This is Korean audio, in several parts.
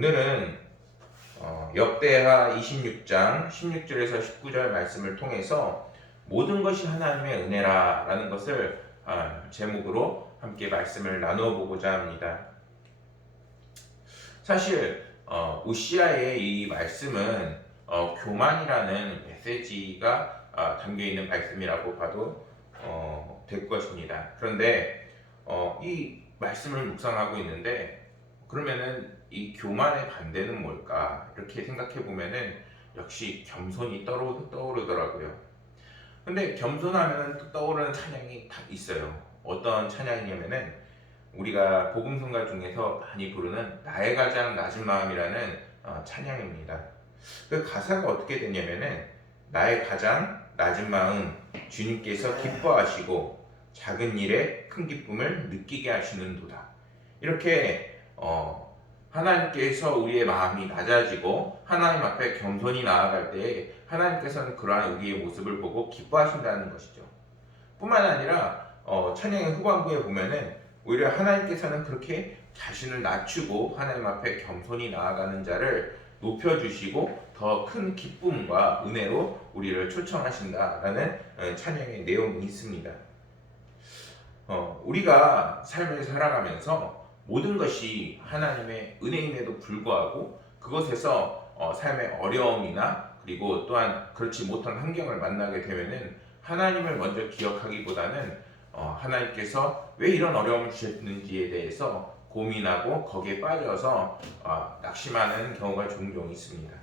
오늘은 역대하 26장 16절에서 19절 말씀을 통해서 모든 것이 하나님의 은혜라 라는 것을 제목으로 함께 말씀을 나누어 보고자 합니다. 사실 우시아의 이 말씀은 교만이라는 메시지가 담겨 있는 말씀이라고 봐도 될 것입니다. 그런데 이 말씀을 묵상하고 있는데 그러면은 이 교만의 반대는 뭘까? 이렇게 생각해 보면은 역시 겸손이 떠오르더라고요. 근데 겸손하면 또 떠오르는 찬양이 딱 있어요. 어떤 찬양이냐면은 우리가 복음성가 중에서 많이 부르는 나의 가장 낮은 마음이라는 찬양입니다. 그 가사가 어떻게 되냐면은 나의 가장 낮은 마음 주님께서 기뻐하시고 작은 일에 큰 기쁨을 느끼게 하시는도다. 이렇게 하나님께서 우리의 마음이 낮아지고 하나님 앞에 겸손히 나아갈 때 하나님께서는 그러한 우리의 모습을 보고 기뻐하신다는 것이죠. 뿐만 아니라 찬양의 후반부에 보면은 오히려 하나님께서는 그렇게 자신을 낮추고 하나님 앞에 겸손히 나아가는 자를 높여주시고 더 큰 기쁨과 은혜로 우리를 초청하신다라는 찬양의 내용이 있습니다. 우리가 삶을 살아가면서 모든 것이 하나님의 은혜임에도 불구하고 그것에서 삶의 어려움이나 그리고 또한 그렇지 못한 환경을 만나게 되면은 하나님을 먼저 기억하기보다는 하나님께서 왜 이런 어려움을 주셨는지에 대해서 고민하고 거기에 빠져서 낙심하는 경우가 종종 있습니다.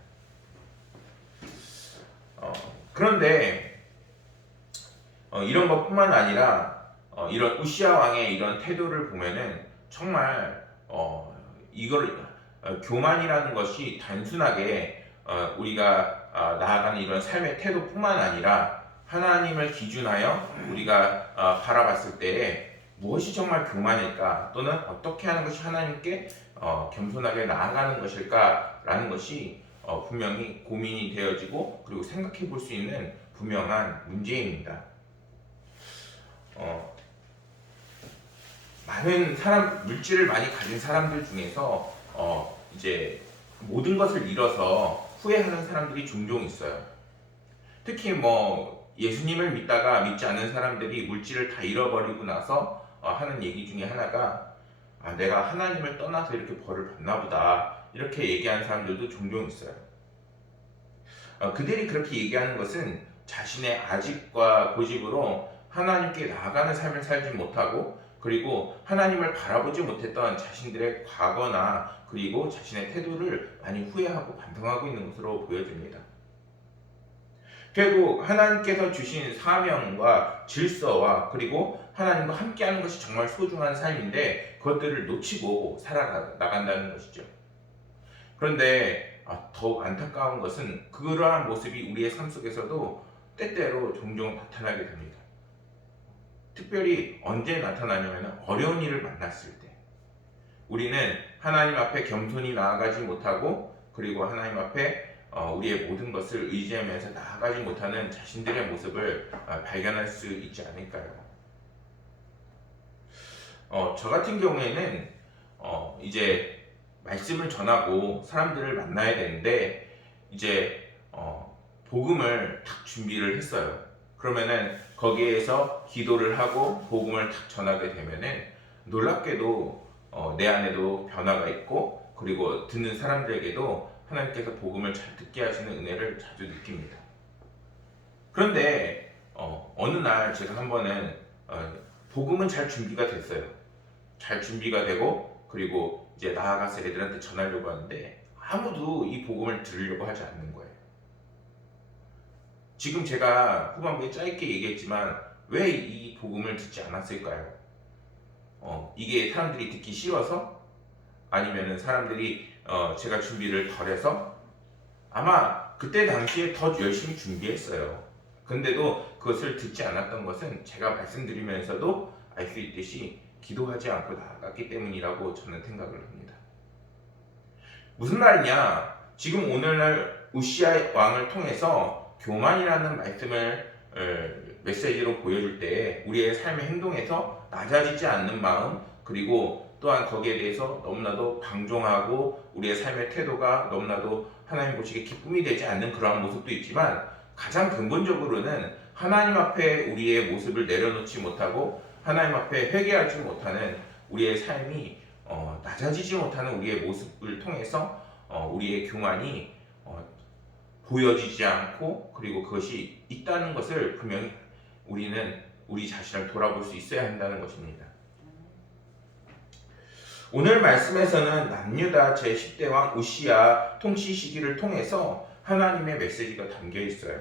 그런데 이런 것뿐만 아니라 이런 우시아 왕의 이런 태도를 보면은 정말 교만이라는 것이 단순하게 우리가 나아가는 이런 삶의 태도뿐만 아니라 하나님을 기준하여 우리가 바라봤을 때 무엇이 정말 교만일까 또는 어떻게 하는 것이 하나님께 겸손하게 나아가는 것일까라는 것이 분명히 고민이 되어지고 그리고 생각해 볼 수 있는 분명한 문제입니다. 많은 물질을 많이 가진 사람들 중에서 이제 모든 것을 잃어서 후회하는 사람들이 종종 있어요. 특히 예수님을 믿다가 믿지 않는 사람들이 물질을 다 잃어버리고 나서 하는 얘기 중에 하나가 내가 하나님을 떠나서 이렇게 벌을 받나 보다 이렇게 얘기하는 사람들도 종종 있어요. 그들이 그렇게 얘기하는 것은 자신의 아집과 고집으로 하나님께 나아가는 삶을 살지 못하고 그리고 하나님을 바라보지 못했던 자신들의 과거나 그리고 자신의 태도를 많이 후회하고 반성하고 있는 것으로 보여집니다. 결국 하나님께서 주신 사명과 질서와 그리고 하나님과 함께하는 것이 정말 소중한 삶인데 그것들을 놓치고 살아나간다는 것이죠. 그런데 더욱 안타까운 것은 그러한 모습이 우리의 삶 속에서도 때때로 종종 나타나게 됩니다. 특별히 언제 나타나냐면 어려운 일을 만났을 때 우리는 하나님 앞에 겸손히 나아가지 못하고 그리고 하나님 앞에 우리의 모든 것을 의지하면서 나아가지 못하는 자신들의 모습을 발견할 수 있지 않을까요? 저 같은 경우에는 이제 말씀을 전하고 사람들을 만나야 되는데 이제 복음을 딱 준비를 했어요. 그러면은 거기에서 기도를 하고 복음을 딱 전하게 되면은 놀랍게도 내 안에도 변화가 있고 그리고 듣는 사람들에게도 하나님께서 복음을 잘 듣게 하시는 은혜를 자주 느낍니다. 그런데 어느 날 제가 한 번은 복음은 잘 준비가 됐어요. 잘 준비가 되고 그리고 이제 나아가서 애들한테 전하려고 하는데 아무도 이 복음을 들으려고 하지 않는 거예요. 지금 제가 후반부에 짧게 얘기했지만 왜 이 복음을 듣지 않았을까요? 이게 사람들이 듣기 싫어서? 아니면은 사람들이 제가 준비를 덜 해서? 아마 그때 당시에 더 열심히 준비했어요. 근데도 그것을 듣지 않았던 것은 제가 말씀드리면서도 알 수 있듯이 기도하지 않고 나아갔기 때문이라고 저는 생각을 합니다. 무슨 말이냐? 지금 오늘날 우시아 왕을 통해서 교만이라는 말씀을 메시지로 보여줄 때 우리의 삶의 행동에서 낮아지지 않는 마음 그리고 또한 거기에 대해서 너무나도 방종하고 우리의 삶의 태도가 너무나도 하나님 보시기에 기쁨이 되지 않는 그러한 모습도 있지만, 가장 근본적으로는 하나님 앞에 우리의 모습을 내려놓지 못하고 하나님 앞에 회개하지 못하는 우리의 삶이 낮아지지 못하는 우리의 모습을 통해서 우리의 교만이 보여지지 않고, 그리고 그것이 있다는 것을 분명히 우리는 우리 자신을 돌아볼 수 있어야 한다는 것입니다. 오늘 말씀에서는 남유다 제10대 왕 우시야 통치 시기를 통해서 하나님의 메시지가 담겨 있어요.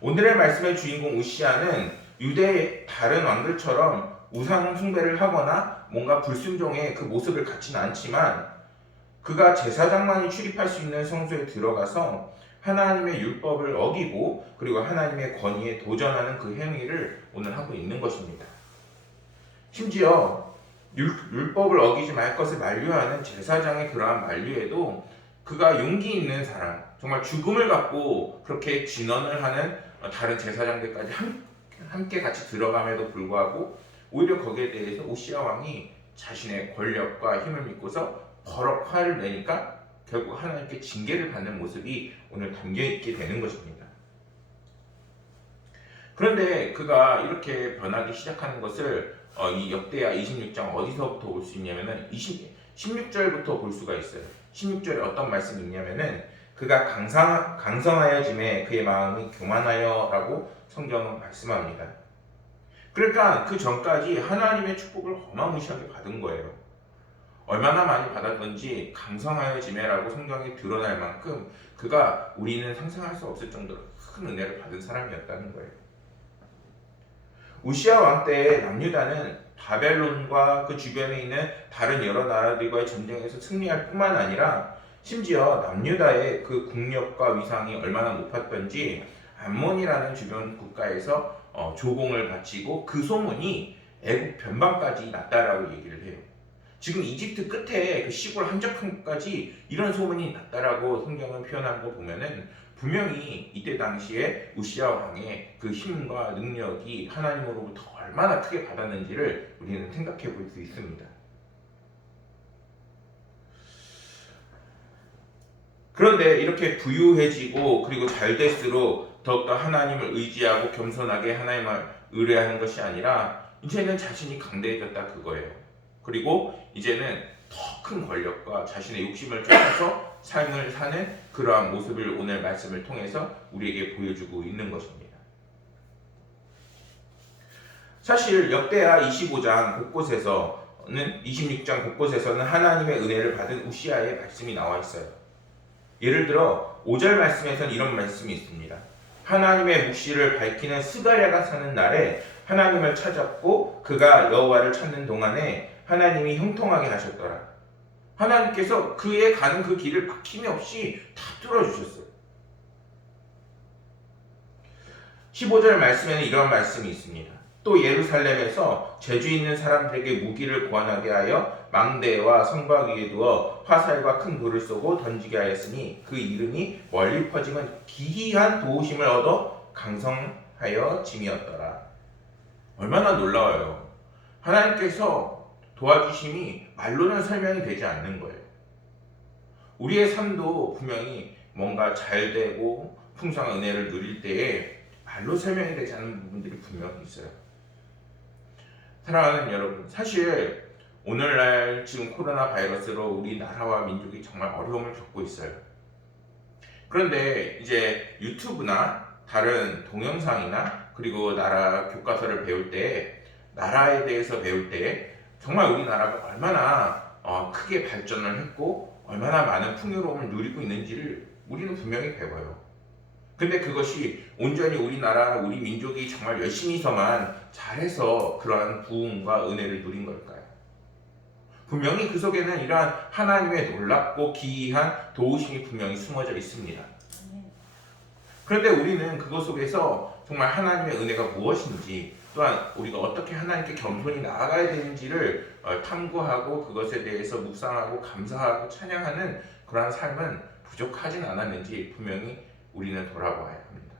오늘의 말씀의 주인공 우시야는 유대의 다른 왕들처럼 우상 숭배를 하거나 뭔가 불순종의 그 모습을 갖지는 않지만, 그가 제사장만이 출입할 수 있는 성소에 들어가서 하나님의 율법을 어기고 그리고 하나님의 권위에 도전하는 그 행위를 오늘 하고 있는 것입니다. 심지어 율법을 어기지 말 것을 만류하는 제사장의 그러한 만류에도 그가 용기 있는 사람, 정말 죽음을 갖고 그렇게 진언을 하는 다른 제사장들까지 함께 같이 들어감에도 불구하고 오히려 거기에 대해서 우시야 왕이 자신의 권력과 힘을 믿고서 버럭 화를 내니까 결국 하나님께 징계를 받는 모습이 오늘 담겨 있게 되는 것입니다. 그런데 그가 이렇게 변하기 시작하는 것을 이 역대하 26장 어디서부터 볼 수 있냐면은 16절부터 볼 수가 있어요. 16절에 어떤 말씀이 있냐면은 그가 강성하여짐에 그의 마음이 교만하여라고 성경은 말씀합니다. 그러니까 그 전까지 하나님의 축복을 어마무시하게 받은 거예요. 얼마나 많이 받았던지 강성하여짐에라고 성경에 드러날 만큼 그가 우리는 상상할 수 없을 정도로 큰 은혜를 받은 사람이었다는 거예요. 우시야 왕 때의 남유다는 바벨론과 그 주변에 있는 다른 여러 나라들과의 전쟁에서 승리할 뿐만 아니라 심지어 남유다의 그 국력과 위상이 얼마나 높았던지 암몬이라는 주변 국가에서 조공을 바치고 그 소문이 애국 변방까지 났다라고 얘기를 해요. 지금 이집트 끝에 그 시골 한적함까지 이런 소문이 났다라고 성경을 표현한 거 보면은 분명히 이때 당시에 우시야 왕의 그 힘과 능력이 하나님으로부터 얼마나 크게 받았는지를 우리는 생각해 볼 수 있습니다. 그런데 이렇게 부유해지고 그리고 잘 될수록 더욱더 하나님을 의지하고 겸손하게 하나님을 의뢰하는 것이 아니라 이제는 자신이 강대해졌다 그거예요. 그리고 이제는 더 큰 권력과 자신의 욕심을 쫓아서 삶을 사는 그러한 모습을 오늘 말씀을 통해서 우리에게 보여주고 있는 것입니다. 사실 역대하 25장 곳곳에서는 26장 곳곳에서는 하나님의 은혜를 받은 우시야의 말씀이 나와 있어요. 예를 들어 5절 말씀에서는 이런 말씀이 있습니다. 하나님의 묵시를 밝히는 스가랴가 사는 날에 하나님을 찾았고 그가 여호와를 찾는 동안에 하나님이 형통하게 하셨더라. 하나님께서 그의 가는 그 길을 막힘이 없이 다 뚫어주셨어요. 15절 말씀에는 이런 말씀이 있습니다. 또 예루살렘에서 재주 있는 사람들에게 무기를 구원하게 하여 망대와 성곽 위에 두어 화살과 큰 돌을 쏘고 던지게 하였으니 그 이름이 멀리 퍼지면 기이한 도우심을 얻어 강성하여 짐이었더라. 얼마나 놀라워요. 하나님께서 도와주심이 말로는 설명이 되지 않는 거예요. 우리의 삶도 분명히 뭔가 잘 되고 풍성한 은혜를 누릴 때에 말로 설명이 되지 않는 부분들이 분명히 있어요. 사랑하는 여러분, 사실 오늘날 지금 코로나 바이러스로 우리 나라와 민족이 정말 어려움을 겪고 있어요. 그런데 이제 유튜브나 다른 동영상이나 그리고 나라 교과서를 배울 때, 나라에 대해서 배울 때 정말 우리나라가 얼마나 크게 발전을 했고 얼마나 많은 풍요로움을 누리고 있는지를 우리는 분명히 배워요. 근데 그것이 온전히 우리나라, 우리 민족이 정말 열심히서만 잘해서 그러한 부흥과 은혜를 누린 걸까요? 분명히 그 속에는 이러한 하나님의 놀랍고 기이한 도우심이 분명히 숨어져 있습니다. 그런데 우리는 그것 속에서 정말 하나님의 은혜가 무엇인지, 또한 우리가 어떻게 하나님께 겸손히 나아가야 되는지를 탐구하고 그것에 대해서 묵상하고 감사하고 찬양하는 그러한 삶은 부족하진 않았는지 분명히 우리는 돌아봐야 합니다.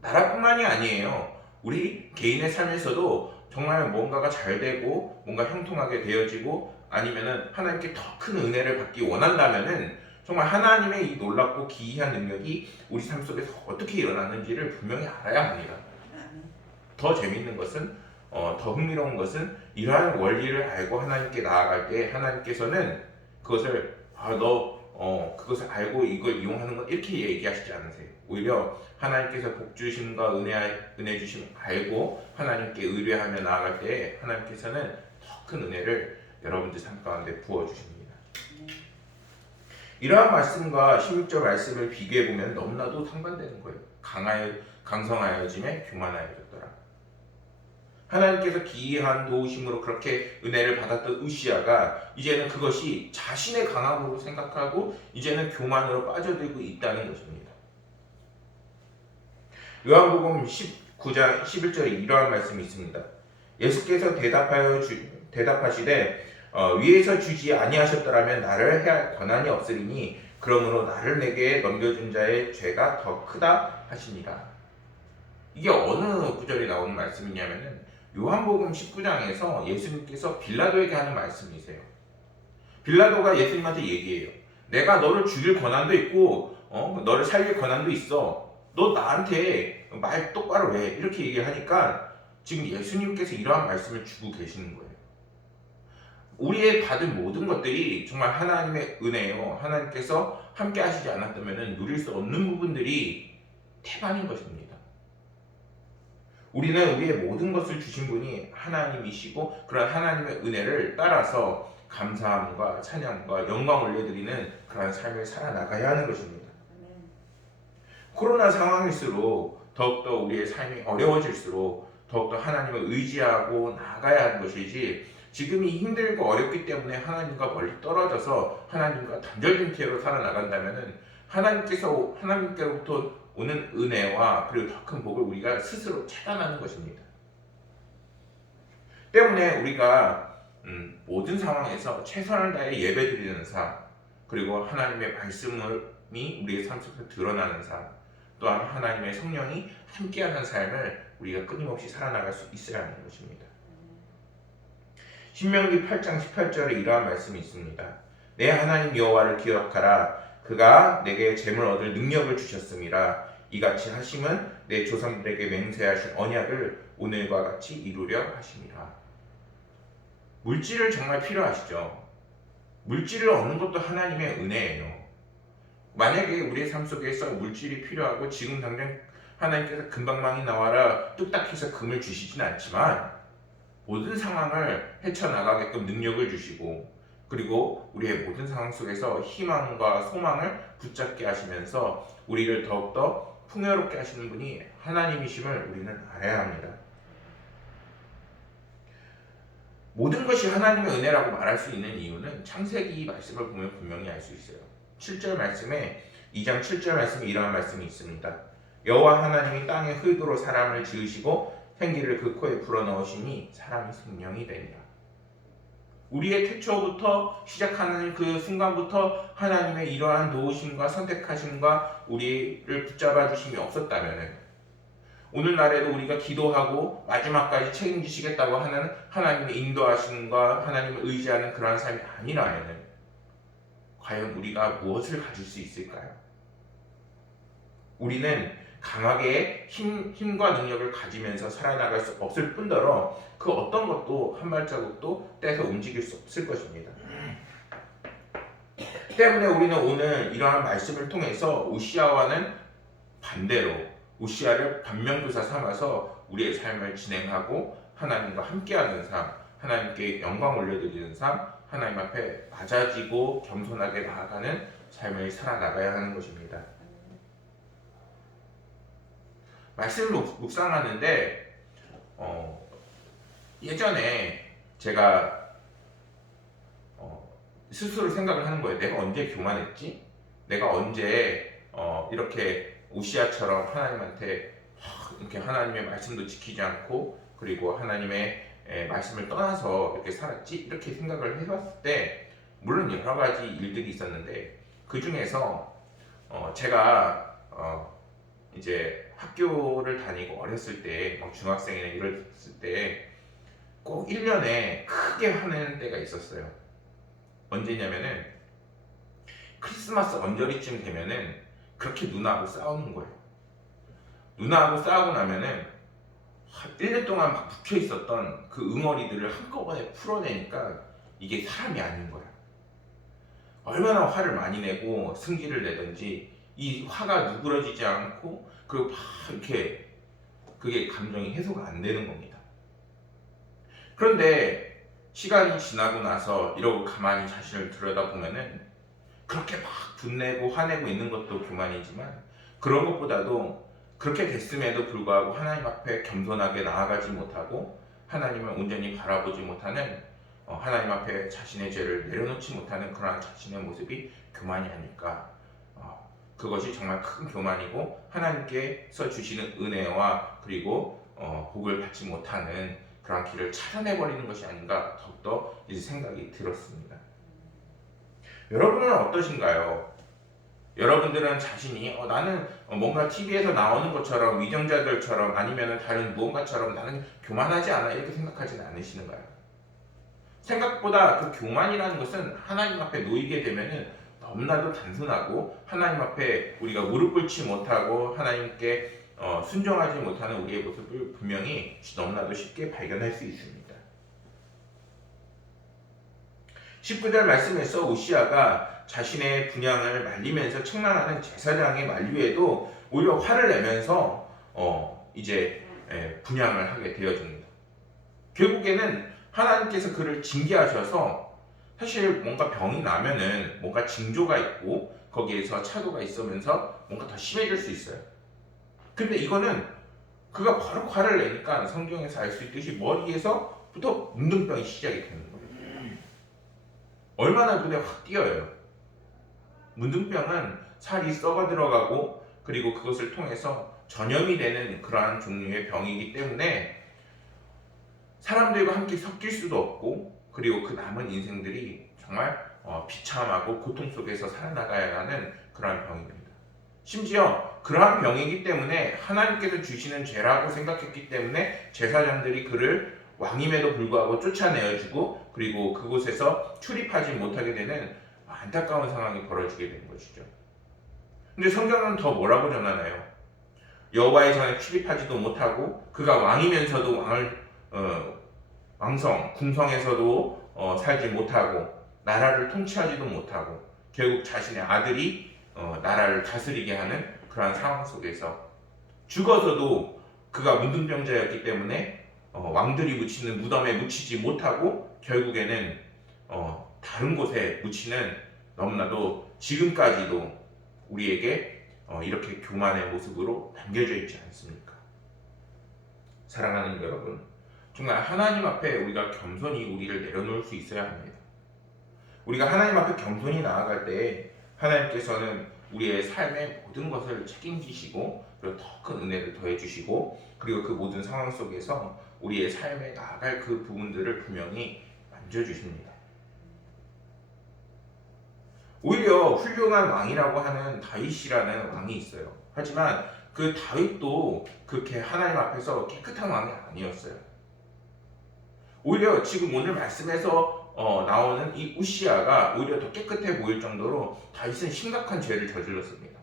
나라뿐만이 아니에요. 우리 개인의 삶에서도 정말 뭔가가 잘 되고 뭔가 형통하게 되어지고 아니면은 하나님께 더 큰 은혜를 받기 원한다면은 정말 하나님의 이 놀랍고 기이한 능력이 우리 삶 속에서 어떻게 일어나는지를 분명히 알아야 합니다. 더 재미있는 것은 더 흥미로운 것은 이러한 원리를 알고 하나님께 나아갈 때 하나님께서는 그것을 그것을 알고 이걸 이용하는 것 이렇게 얘기하시지 않으세요. 오히려 하나님께서 복 주심과 은혜 주심 알고 하나님께 의뢰하며 나아갈 때 하나님께서는 더 큰 은혜를 여러분들 삶 가운데 부어 주십니다. 이러한 말씀과 16절 말씀을 비교해 보면 너무나도 상반되는 거예요. 강성하여짐에 교만하여졌더라. 하나님께서 기이한 도우심으로 그렇게 은혜를 받았던 우시아가 이제는 그것이 자신의 강함으로 생각하고 이제는 교만으로 빠져들고 있다는 것입니다. 요한복음 19장 11절에 이러한 말씀이 있습니다. 예수께서 대답하시되 위에서 주지 아니하셨더라면 나를 해할 권한이 없으리니 그러므로 나를 내게 넘겨준 자의 죄가 더 크다 하시니라. 이게 어느 구절에 나오는 말씀이냐면은 요한복음 19장에서 예수님께서 빌라도에게 하는 말씀이세요. 빌라도가 예수님한테 얘기해요. 내가 너를 죽일 권한도 있고 너를 살릴 권한도 있어. 너 나한테 말 똑바로 해. 이렇게 얘기하니까 지금 예수님께서 이러한 말씀을 주고 계시는 거예요. 우리의 받은 모든 것들이 정말 하나님의 은혜요. 하나님께서 함께 하시지 않았다면 누릴 수 없는 부분들이 태반인 것입니다. 우리는 우리의 모든 것을 주신 분이 하나님이시고 그런 하나님의 은혜를 따라서 감사함과 찬양과 영광 올려드리는 그런 삶을 살아나가야 하는 것입니다. 코로나 상황일수록 더욱더 우리의 삶이 어려워질수록 더욱더 하나님을 의지하고 나아가야 하는 것이지 지금이 힘들고 어렵기 때문에 하나님과 멀리 떨어져서 하나님과 단절된 채로 살아나간다면 하나님께로부터 오는 은혜와 그리고 더 큰 복을 우리가 스스로 차단하는 것입니다. 때문에 우리가 모든 상황에서 최선을 다해 예배드리는 삶, 그리고 하나님의 말씀이 우리의 삶 속에서 드러나는 삶, 또한 하나님의 성령이 함께하는 삶을 우리가 끊임없이 살아나갈 수 있어야 하는 것입니다. 신명기 8장 18절에 이러한 말씀이 있습니다. 내 하나님 여호와를 기억하라. 그가 내게 재물 얻을 능력을 주셨음이라. 이같이 하심은 내 조상들에게 맹세하신 언약을 오늘과 같이 이루려 하심이라. 물질을 정말 필요하시죠. 물질을 얻는 것도 하나님의 은혜예요. 만약에 우리의 삶 속에서 물질이 필요하고 지금 당장 하나님께서 금방망이 나와라 뚝딱해서 금을 주시진 않지만 모든 상황을 헤쳐나가게끔 능력을 주시고 그리고 우리의 모든 상황 속에서 희망과 소망을 붙잡게 하시면서 우리를 더욱더 풍요롭게 하시는 분이 하나님이심을 우리는 알아야 합니다. 모든 것이 하나님의 은혜라고 말할 수 있는 이유는 창세기 말씀을 보면 분명히 알 수 있어요. 7절 말씀에 2장 7절 말씀에 이러한 말씀이 있습니다. 여호와 하나님이 땅의 흙으로 사람을 지으시고 생기를 그 코에 불어넣으시니 사람이 생명이 되니라. 우리의 태초부터 시작하는 그 순간부터 하나님의 이러한 도우심과 선택하심과 우리를 붙잡아 주심이 없었다면 오늘날에도 우리가 기도하고 마지막까지 책임지시겠다고 하는 하나님의 인도하심과 하나님을 의지하는 그러한 삶이 아니라면 과연 우리가 무엇을 가질 수 있을까요? 우리는 강하게 힘과 능력을 가지면서 살아나갈 수 없을 뿐더러 그 어떤 것도 한 발자국도 떼서 움직일 수 없을 것입니다. 때문에 우리는 오늘 이러한 말씀을 통해서 우시아와는 반대로 우시아를 반면교사 삼아서 우리의 삶을 진행하고 하나님과 함께하는 삶, 하나님께 영광 올려드리는 삶, 하나님 앞에 낮아지고 겸손하게 나아가는 삶을 살아나가야 하는 것입니다. 말씀을 묵상하는데 예전에 제가 스스로 생각을 하는 거예요. 내가 언제 교만했지? 내가 언제 이렇게 우시아처럼 하나님한테 이렇게 하나님의 말씀도 지키지 않고 그리고 하나님의 말씀을 떠나서 이렇게 살았지? 이렇게 생각을 해봤을 때 물론 여러 가지 일들이 있었는데 그 중에서 제가 이제 학교를 다니고 어렸을 때 막 중학생이나 이랬을 때 꼭 1년에 크게 화내는 때가 있었어요. 언제냐면은 크리스마스 언저리쯤 되면은 그렇게 누나하고 싸우는 거예요. 누나하고 싸우고 나면은 1년 동안 막 묵혀 있었던 그 응어리들을 한꺼번에 풀어내니까 이게 사람이 아닌 거야. 얼마나 화를 많이 내고 승질을 내든지 이 화가 누그러지지 않고 그리고 막 이렇게 그게 감정이 해소가 안 되는 겁니다. 그런데 시간이 지나고 나서 이러고 가만히 자신을 들여다보면은 그렇게 막 분내고 화내고 있는 것도 교만이지만 그런 것보다도 그렇게 됐음에도 불구하고 하나님 앞에 겸손하게 나아가지 못하고 하나님을 온전히 바라보지 못하는 하나님 앞에 자신의 죄를 내려놓지 못하는 그러한 자신의 모습이 교만이 아닐까. 그것이 정말 큰 교만이고 하나님께서 주시는 은혜와 그리고 복을 받지 못하는 그런 길을 차단해버리는 것이 아닌가 더욱더 이제 생각이 들었습니다. 여러분은 어떠신가요? 여러분들은 자신이 나는 뭔가 TV에서 나오는 것처럼 위정자들처럼 아니면 다른 무언가처럼 나는 교만하지 않아 이렇게 생각하지는 않으시는가요? 생각보다 그 교만이라는 것은 하나님 앞에 놓이게 되면은 너무나도 단순하고 하나님 앞에 우리가 무릎 꿇지 못하고 하나님께 순종하지 못하는 우리의 모습을 분명히 너무나도 쉽게 발견할 수 있습니다. 19절 말씀에서 우시아가 자신의 분향을 말리면서 책망하는 제사장의 만류에도 오히려 화를 내면서 이제 분향을 하게 되어집니다. 결국에는 하나님께서 그를 징계하셔서 사실 뭔가 병이 나면은 뭔가 징조가 있고 거기에서 차도가 있으면서 뭔가 더 심해질 수 있어요. 근데 이거는 그가 바로 화를 내니까 성경에서 알 수 있듯이 머리에서부터 문둥병이 시작이 되는 거예요. 얼마나 눈에 확 띄어요. 문둥병은 살이 썩어 들어가고 그리고 그것을 통해서 전염이 되는 그러한 종류의 병이기 때문에 사람들과 함께 섞일 수도 없고 그리고 그 남은 인생들이 정말 비참하고 고통 속에서 살아나가야 하는 그러한 병입니다. 심지어 그러한 병이기 때문에 하나님께서 주시는 죄라고 생각했기 때문에 제사장들이 그를 왕임에도 불구하고 쫓아내어주고 그리고 그곳에서 출입하지 못하게 되는 안타까운 상황이 벌어지게 되는 것이죠. 근데 성경은 더 뭐라고 전하나요? 여호와의 전에 출입하지도 못하고 그가 왕이면서도 왕성, 궁성에서도 살지 못하고 나라를 통치하지도 못하고 결국 자신의 아들이 나라를 다스리게 하는 그러한 상황 속에서 죽어서도 그가 문둥병자였기 때문에 왕들이 묻히는 무덤에 묻히지 못하고 결국에는 다른 곳에 묻히는 너무나도 지금까지도 우리에게 이렇게 교만의 모습으로 남겨져 있지 않습니까? 사랑하는 여러분, 정말 하나님 앞에 우리가 겸손히 우리를 내려놓을 수 있어야 합니다. 우리가 하나님 앞에 겸손히 나아갈 때 하나님께서는 우리의 삶의 모든 것을 책임지시고 그리고 더 큰 은혜를 더해 주시고 그리고 그 모든 상황 속에서 우리의 삶에 나아갈 그 부분들을 분명히 만져주십니다. 오히려 훌륭한 왕이라고 하는 다윗이라는 왕이 있어요. 하지만 그 다윗도 그렇게 하나님 앞에서 깨끗한 왕이 아니었어요. 오히려 지금 오늘 말씀에서 나오는 이 우시아가 오히려 더 깨끗해 보일 정도로 다윗은 심각한 죄를 저질렀습니다.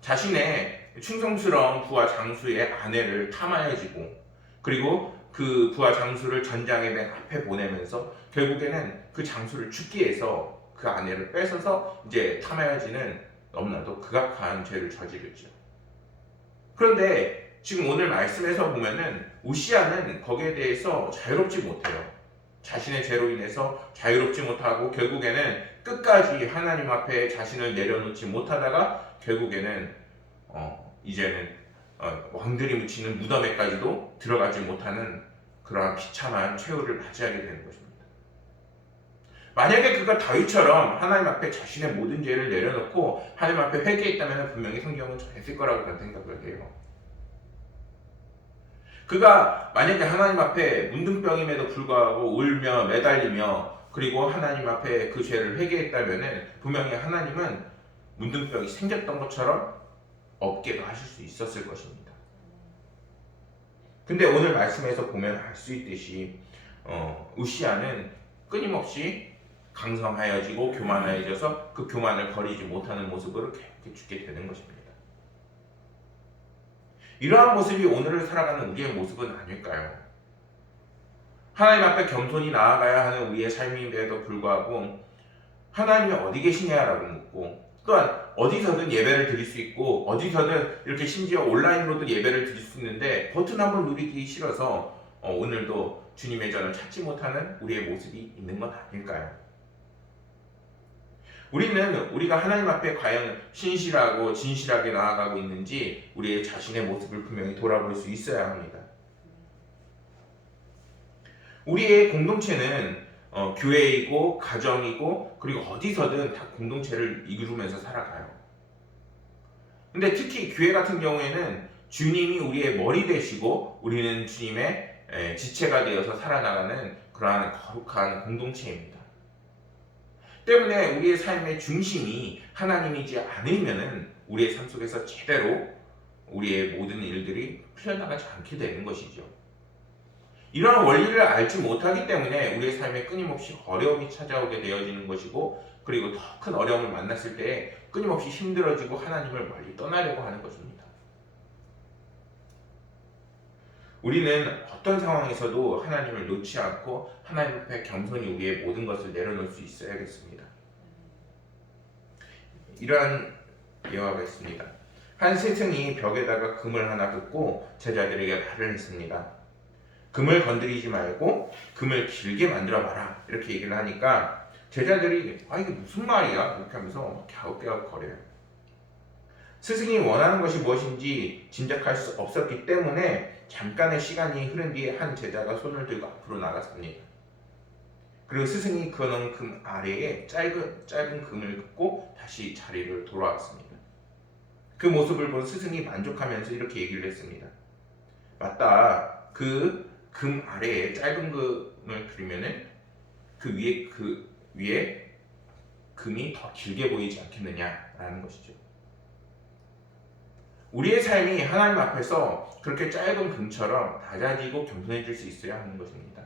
자신의 충성스러운 부하 장수의 아내를 탐하여지고 그리고 그 부하 장수를 전장의 맨 앞에 보내면서 결국에는 그 장수를 죽게 해서 그 아내를 뺏어서 이제 탐하여지는 너무나도 극악한 죄를 저지르죠. 그런데 지금 오늘 말씀에서 보면은 우시아는 거기에 대해서 자유롭지 못해요. 자신의 죄로 인해서 자유롭지 못하고 결국에는 끝까지 하나님 앞에 자신을 내려놓지 못하다가 결국에는 이제는 왕들이 묻히는 무덤에까지도 들어가지 못하는 그러한 비참한 최후를 맞이하게 되는 것입니다. 만약에 그가 다윗처럼 하나님 앞에 자신의 모든 죄를 내려놓고 하나님 앞에 회개했다면 분명히 성경은 전했을 거라고 저는 생각을 해요. 그가 만약에 하나님 앞에 문둥병임에도 불구하고 울며 매달리며 그리고 하나님 앞에 그 죄를 회개했다면 분명히 하나님은 문둥병이 생겼던 것처럼 없게도 하실 수 있었을 것입니다. 근데 오늘 말씀에서 보면 알 수 있듯이 우시아는 끊임없이 강성하여지고 교만하여져서 그 교만을 버리지 못하는 모습으로 계속 죽게 되는 것입니다. 이러한 모습이 오늘을 살아가는 우리의 모습은 아닐까요? 하나님 앞에 겸손히 나아가야 하는 우리의 삶임에도 불구하고 하나님이 어디 계시냐라고 묻고, 또한 어디서든 예배를 드릴 수 있고 어디서든 이렇게 심지어 온라인으로도 예배를 드릴 수 있는데 버튼 한번 누리기 싫어서 오늘도 주님의 전을 찾지 못하는 우리의 모습이 있는 것 아닐까요? 우리가 하나님 앞에 과연 신실하고 진실하게 나아가고 있는지 우리의 자신의 모습을 분명히 돌아볼 수 있어야 합니다. 우리의 공동체는 교회이고 가정이고 그리고 어디서든 다 공동체를 이루면서 살아가요. 근데 특히 교회 같은 경우에는 주님이 우리의 머리 되시고 우리는 주님의 지체가 되어서 살아나가는 그러한 거룩한 공동체입니다. 때문에 우리의 삶의 중심이 하나님이지 않으면은 우리의 삶 속에서 제대로 우리의 모든 일들이 풀려나가지 않게 되는 것이죠. 이러한 원리를 알지 못하기 때문에 우리의 삶에 끊임없이 어려움이 찾아오게 되어지는 것이고, 그리고 더 큰 어려움을 만났을 때 끊임없이 힘들어지고 하나님을 멀리 떠나려고 하는 것입니다. 우리는 어떤 상황에서도 하나님을 놓지 않고 하나님 앞에 겸손히 우리의 모든 것을 내려놓을 수 있어야겠습니다. 이러한 예화가 있습니다. 한 스승이 벽에다가 금을 하나 긋고 제자들에게 말을 했습니다. 금을 건드리지 말고 금을 길게 만들어봐라, 이렇게 얘기를 하니까 제자들이 이게 무슨 말이야? 이렇게 하면서 갸웃갸웃 거려요. 스승이 원하는 것이 무엇인지 짐작할 수 없었기 때문에 잠깐의 시간이 흐른 뒤에 한 제자가 손을 들고 앞으로 나갔습니다. 그리고 스승이 그어놓은 금 아래에 짧은 금을 긋고 다시 자리를 돌아왔습니다. 그 모습을 본 스승이 만족하면서 이렇게 얘기를 했습니다. 맞다. 그 금 아래에 짧은 금을 그리면은 그 위에 금이 더 길게 보이지 않겠느냐라는 것이죠. 우리의 삶이 하나님 앞에서 그렇게 짧은 금처럼 낮아지고 겸손해질 수 있어야 하는 것입니다.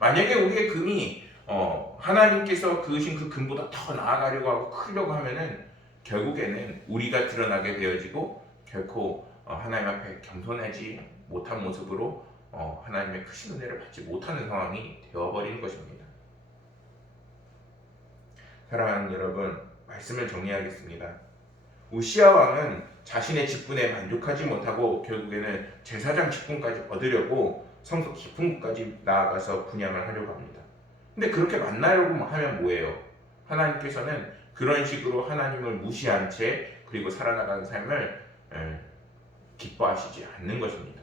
만약에 우리의 금이 하나님께서 그으신 그 금보다 더 나아가려고 하고 크려고 하면은 결국에는 우리가 드러나게 되어지고 결코 하나님 앞에 겸손하지 못한 모습으로 하나님의 크신 은혜를 받지 못하는 상황이 되어버리는 것입니다. 사랑하는 여러분, 말씀을 정리하겠습니다. 우시야 왕은 자신의 직분에 만족하지 못하고 결국에는 제사장 직분까지 얻으려고 성소 깊은 곳까지 나아가서 분향을 하려고 합니다. 근데 그렇게 만나려고 하면 뭐예요? 하나님께서는 그런 식으로 하나님을 무시한 채 그리고 살아나가는 삶을 기뻐하시지 않는 것입니다.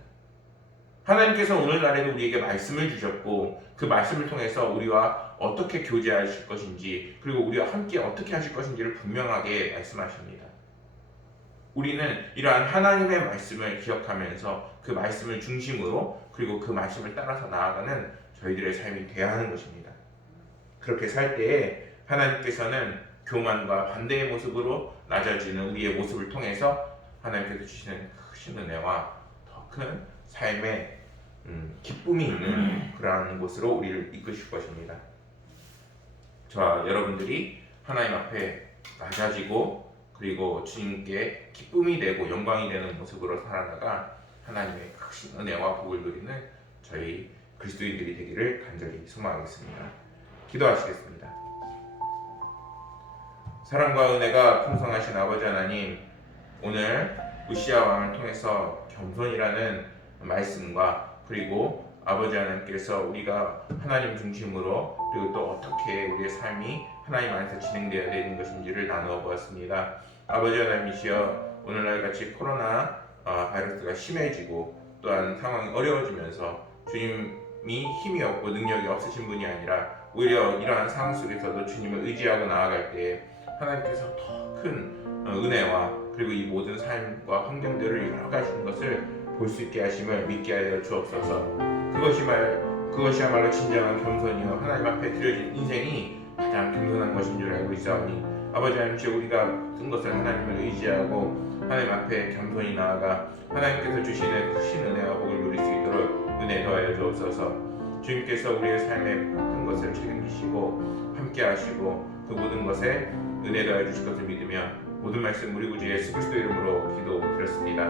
하나님께서 오늘날에도 우리에게 말씀을 주셨고 그 말씀을 통해서 우리와 어떻게 교제하실 것인지 그리고 우리와 함께 어떻게 하실 것인지를 분명하게 말씀하십니다. 우리는 이러한 하나님의 말씀을 기억하면서 그 말씀을 중심으로 그리고 그 말씀을 따라서 나아가는 저희들의 삶이 되어야 하는 것입니다. 그렇게 살 때에 하나님께서는 교만과 반대의 모습으로 낮아지는 우리의 모습을 통해서 하나님께서 주시는 크신 은혜와 더 큰 삶의 기쁨이 있는 그러한 곳으로 우리를 이끄실 것입니다. 저와 여러분들이 하나님 앞에 낮아지고 그리고 주님께 기쁨이 되고 영광이 되는 모습으로 살아나가 하나님의 크신 은혜와 복을 누리는 저희 그리스도인들이 되기를 간절히 소망하겠습니다. 기도하시겠습니다. 사랑과 은혜가 풍성하신 아버지 하나님, 오늘 우시야 왕을 통해서 겸손이라는 말씀과 그리고 아버지 하나님께서 우리가 하나님 중심으로 그리고 또 어떻게 우리의 삶이 하나님 안에서 진행되어야 되는 것인지를 나누어 보았습니다. 아버지 하나님이시여, 오늘날 같이 코로나 바이러스가 심해지고 또한 상황이 어려워지면서 주님이 힘이 없고 능력이 없으신 분이 아니라 오히려 이러한 상황 속에서도 주님을 의지하고 나아갈 때 하나님께서 더 큰 은혜와 그리고 이 모든 삶과 환경들을 열어가시는 것을 볼 수 있게 하심을 믿게 하여 주옵소서. 그것이야말로 진정한 겸손이요 하나님 앞에 드려진 인생이 가장 겸손한 것인 줄 알고 있사오니 아버지 하나님, 우리가 쓴 것을 하나님을 의지하고 하나님 앞에 겸손히 나아가 하나님께서 주시는 크신 은혜와 복을 누릴 수 있도록 은혜 더하여 주옵소서. 주님께서 우리의 삶의 모든 것을 책임지시고 함께 하시고 그 모든 것에 은혜 더해 주실 것을 믿으며 모든 말씀 우리 구주 예수 그리스도 이름으로 기도드렸습니다.